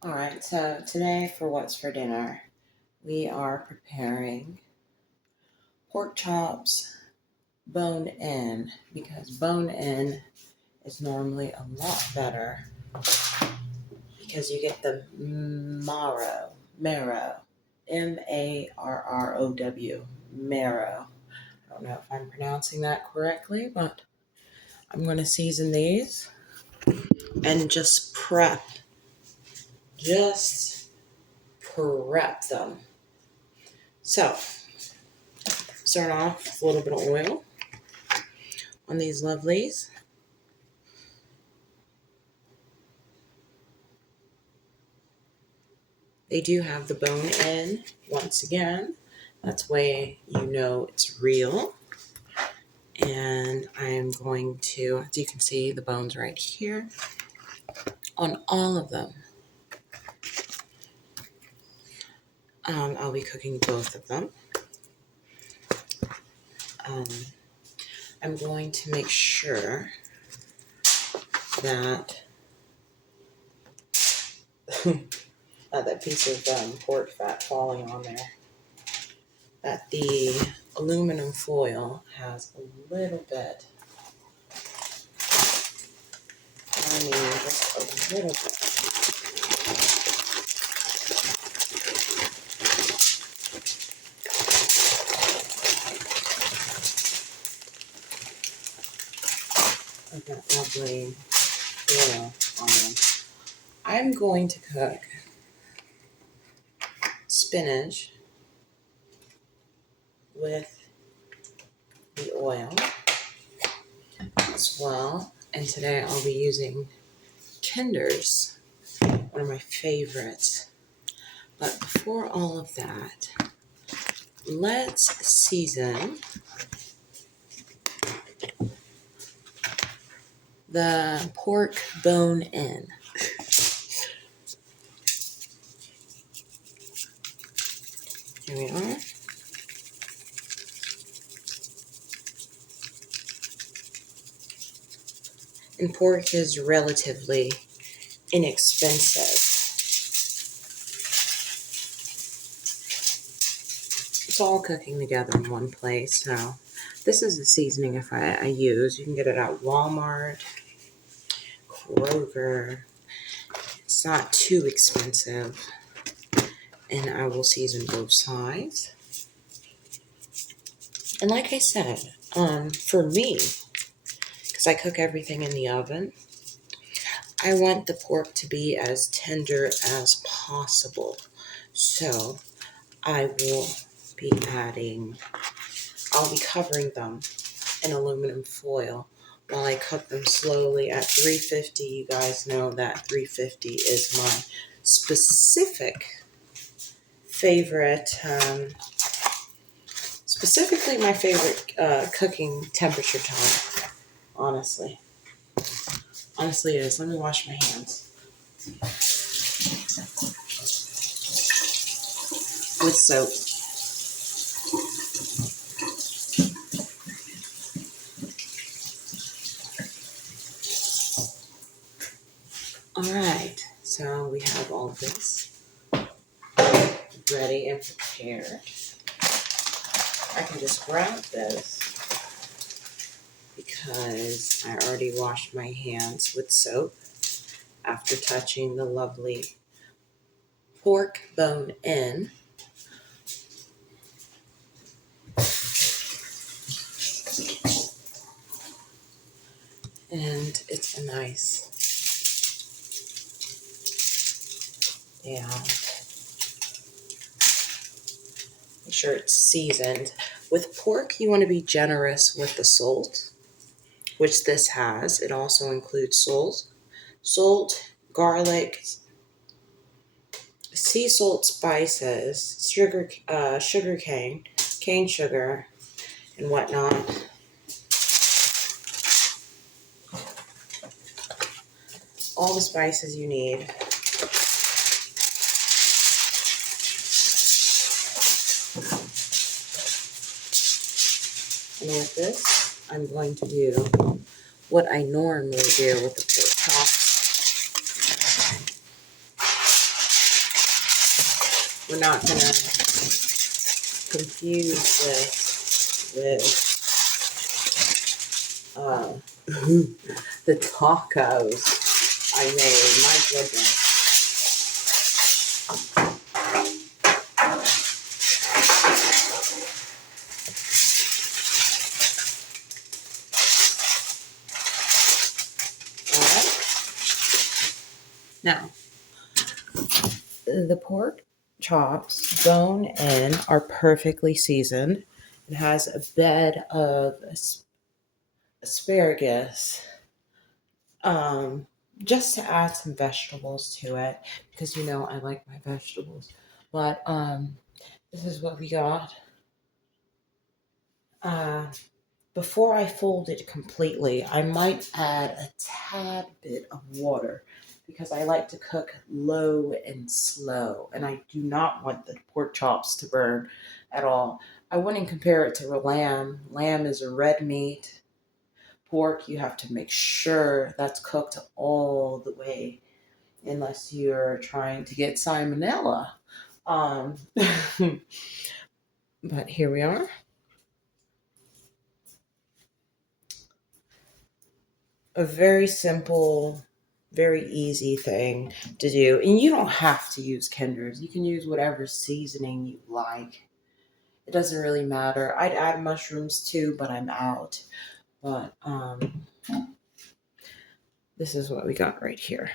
All right, so today for what's for dinner, we are preparing pork chops bone in because bone in is normally a lot better because you get the marrow, marrow, marrow. I don't know if I'm pronouncing that correctly, but I'm going to season these and just prep them. So, start off with a little bit of oil on these lovelies. They do have the bone in, once again. That's way you know it's real. And I am going to, as you can see, the bones right here on all of them. I'll be cooking both of them. I'm going to make sure that that piece of pork fat falling on there, that the aluminum foil has a little bit, just a little bit. Of that lovely oil on them. I'm going to cook spinach with the oil as well. And today I'll be using tenders, one of my favorites. But before all of that, let's season the pork bone in. Here we are. And pork is relatively inexpensive. It's all cooking together in one place. So this is the seasoning if I use. You can get it at Walmart, Kroger. It's not too expensive. And I will season both sides. And like I said, for me, because I cook everything in the oven, I want the pork to be as tender as possible. So I'll be covering them in aluminum foil while I cook them slowly at 350. You guys know that 350 is my specifically my favorite cooking temperature time, honestly. Honestly, it is. Let me wash my hands with soap. All right, so we have all of this ready and prepared. I can just grab this because I already washed my hands with soap after touching the lovely pork bone in. And it's a nice, make sure it's seasoned. With pork, you want to be generous with the salt, which this has. It also includes salt, garlic, sea salt, spices, cane sugar, and whatnot. All the spices you need. And with this, I'm going to do what I normally do with the pork chops. We're not going to confuse this with the tacos I made. My goodness. All right. Now, the pork chops, bone in, are perfectly seasoned. It has a bed of asparagus, just to add some vegetables to it because I like my vegetables. But this is what we got. Uh, Before I fold it completely, I might add a tad bit of water because I like to cook low and slow, and I do not want the pork chops to burn at all. I wouldn't compare it to a lamb. Lamb is a red meat. Pork, you have to make sure that's cooked all the way, unless you're trying to get salmonella. Um, but here we are. A very simple, very easy thing to do. And you don't have to use Kinder's. You can use whatever seasoning you like. It doesn't really matter. I'd add mushrooms too, but I'm out. But this is what we got right here.